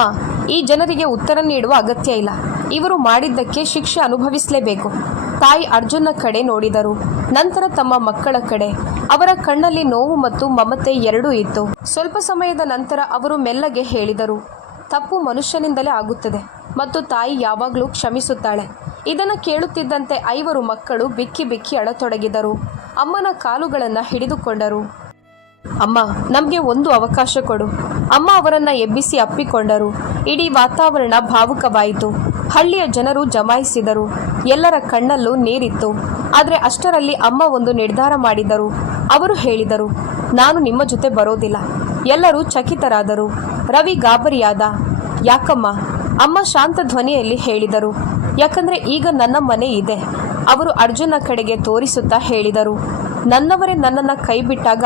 ಈ ಜನರಿಗೆ ಉತ್ತರ ನೀಡುವ ಅಗತ್ಯ ಇಲ್ಲ. ಇವರು ಮಾಡಿದ್ದಕ್ಕೆ ಶಿಕ್ಷೆ ಅನುಭವಿಸಲೇಬೇಕು. ತಾಯಿ ಅರ್ಜುನ್ನ ಕಡೆ ನೋಡಿದರು, ನಂತರ ತಮ್ಮ ಮಕ್ಕಳ ಕಡೆ. ಅವರ ಕಣ್ಣಲ್ಲಿ ನೋವು ಮತ್ತು ಮಮತೆ ಎರಡೂ ಇತ್ತು. ಸ್ವಲ್ಪ ಸಮಯದ ನಂತರ ಅವರು ಮೆಲ್ಲಗೆ ಹೇಳಿದರು, ತಪ್ಪು ಮನುಷ್ಯನಿಂದಲೇ ಆಗುತ್ತದೆ ಮತ್ತು ತಾಯಿ ಯಾವಾಗಲೂ ಕ್ಷಮಿಸುತ್ತಾಳೆ. ಇದನ್ನು ಕೇಳುತ್ತಿದ್ದಂತೆ 5 ಮಕ್ಕಳು ಬಿಕ್ಕಿ ಬಿಕ್ಕಿ ಅಳತೊಡಗಿದರು. ಅಮ್ಮನ ಕಾಲುಗಳನ್ನು ಹಿಡಿದುಕೊಂಡರು. ಅಮ್ಮ, ನಮಗೆ ಒಂದು ಅವಕಾಶ ಕೊಡು. ಅಮ್ಮ ಅವರನ್ನು ಎಬ್ಬಿಸಿ ಅಪ್ಪಿಕೊಂಡರು. ಇಡೀ ವಾತಾವರಣ ಭಾವುಕವಾಯಿತು. ಹಳ್ಳಿಯ ಜನರು ಜಮಾಯಿಸಿದರು. ಎಲ್ಲರ ಕಣ್ಣಲ್ಲೂ ನೀರಿತ್ತು. ಆದರೆ ಅಷ್ಟರಲ್ಲಿ ಅಮ್ಮ ಒಂದು ನಿರ್ಧಾರ ಮಾಡಿದರು. ಅವರು ಹೇಳಿದರು, ನಾನು ನಿಮ್ಮ ಜೊತೆ ಬರೋದಿಲ್ಲ. ಎಲ್ಲರೂ ಚಕಿತರಾದರು. ರವಿ ಗಾಬರಿಯಾದ. ಯಾಕಮ್ಮ? ಅಮ್ಮ ಶಾಂತ ಧ್ವನಿಯಲ್ಲಿ ಹೇಳಿದರು, ಯಾಕಂದರೆ ಈಗ ನನ್ನ ಮನೆ ಇದೆ. ಅವರು ಅರ್ಜುನ ಕಡೆಗೆ ತೋರಿಸುತ್ತಾ ಹೇಳಿದರು, ನನ್ನವರೇ ನನ್ನನ್ನು ಕೈ ಬಿಟ್ಟಾಗ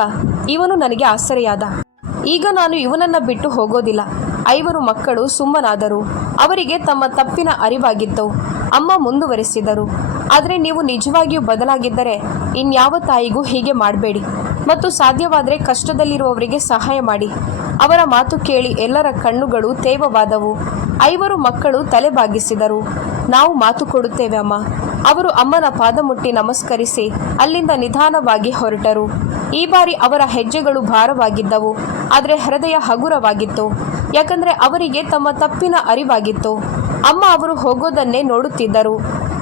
ಇವನು ನನಗೆ ಆಸರೆಯಾದ. ಈಗ ನಾನು ಇವನನ್ನು ಬಿಟ್ಟು ಹೋಗೋದಿಲ್ಲ. 5 ಮಕ್ಕಳು ಸುಮ್ಮನಾದರು. ಅವರಿಗೆ ತಮ್ಮ ತಪ್ಪಿನ ಅರಿವಾಗಿತ್ತು. ಅಮ್ಮ ಮುಂದುವರೆಸಿದರು, ಆದರೆ ನೀವು ನಿಜವಾಗಿಯೂ ಬದಲಾಗಿದ್ದರೆ ಇನ್ಯಾವ ತಾಯಿಗೂ ಹೀಗೆ ಮಾಡಬೇಡಿ ಮತ್ತು ಸಾಧ್ಯವಾದರೆ ಕಷ್ಟದಲ್ಲಿರುವವರಿಗೆ ಸಹಾಯ ಮಾಡಿ. ಅವರ ಮಾತು ಕೇಳಿ ಎಲ್ಲರ ಕಣ್ಣುಗಳು ತೇವವಾದವು. 5 ಮಕ್ಕಳು ತಲೆ ಬಾಗಿಸಿದರು. ನಾವು ಮಾತು ಕೊಡುತ್ತೇವೆ ಅಮ್ಮ. ಅವರು ಅಮ್ಮನ ಪಾದ ಮುಟ್ಟಿ ನಮಸ್ಕರಿಸಿ ಅಲ್ಲಿಂದ ನಿಧಾನವಾಗಿ ಹೊರಟರು. ಈ ಬಾರಿ ಅವರ ಹೆಜ್ಜೆಗಳು ಭಾರವಾಗಿದ್ದವು, ಆದರೆ ಹೃದಯ ಹಗುರವಾಗಿತ್ತು. ಯಾಕಂದರೆ ಅವರಿಗೆ ತಮ್ಮ ತಪ್ಪಿನ ಅರಿವಾಗಿತ್ತು. ಅಮ್ಮ ಅವರು ಹೋಗೋದನ್ನೇ ನೋಡುತ್ತಿದ್ದರು.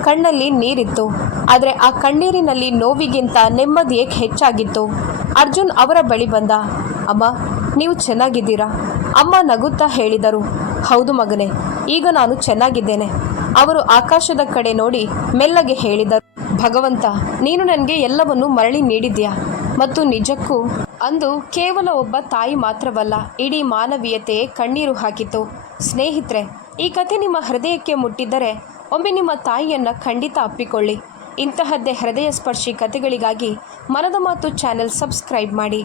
ಕಣ್ಣಲ್ಲಿ ನೀರಿತ್ತು, ಆದರೆ ಆ ಕಣ್ಣೀರಿನಲ್ಲಿ ನೋವಿಗಿಂತ ನೆಮ್ಮದಿಯೇ ಹೆಚ್ಚಾಗಿತ್ತು. ಅರ್ಜುನ್ ಅವರ ಬಳಿ ಬಂದ. ಅಮ್ಮ, ನೀವು ಚೆನ್ನಾಗಿದ್ದೀರಾ? ಅಮ್ಮ ನಗುತ್ತಾ ಹೇಳಿದರು, ಹೌದು ಮಗನೇ, ಈಗ ನಾನು ಚೆನ್ನಾಗಿದ್ದೇನೆ. ಅವರು ಆಕಾಶದ ಕಡೆ ನೋಡಿ ಮೆಲ್ಲಗೆ ಹೇಳಿದರು, ಭಗವಂತ, ನೀನು ನನಗೆ ಎಲ್ಲವನ್ನೂ ಮರಳಿ ನೀಡಿದ್ಯಾ. ಮತ್ತು ನಿಜಕ್ಕೂ ಅಂದು ಕೇವಲ ಒಬ್ಬ ತಾಯಿ ಮಾತ್ರವಲ್ಲ, ಇಡೀ ಮಾನವೀಯತೆಯೇ ಕಣ್ಣೀರು ಹಾಕಿತು. ಸ್ನೇಹಿತರೆ, ಈ ಕಥೆ ನಿಮ್ಮ ಹೃದಯಕ್ಕೆ ಮುಟ್ಟಿದ್ದರೆ ಒಮ್ಮೆ ನಿಮ್ಮ ತಾಯಿಯನ್ನು ಖಂಡಿತ ಅಪ್ಪಿಕೊಳ್ಳಿ. ಇಂತಹದ್ದೇ ಹೃದಯ ಸ್ಪರ್ಶಿ ಕಥೆಗಳಿಗಾಗಿ ಮನದ ಮಾತು ಚಾನೆಲ್ ಸಬ್ಸ್ಕ್ರೈಬ್ ಮಾಡಿ.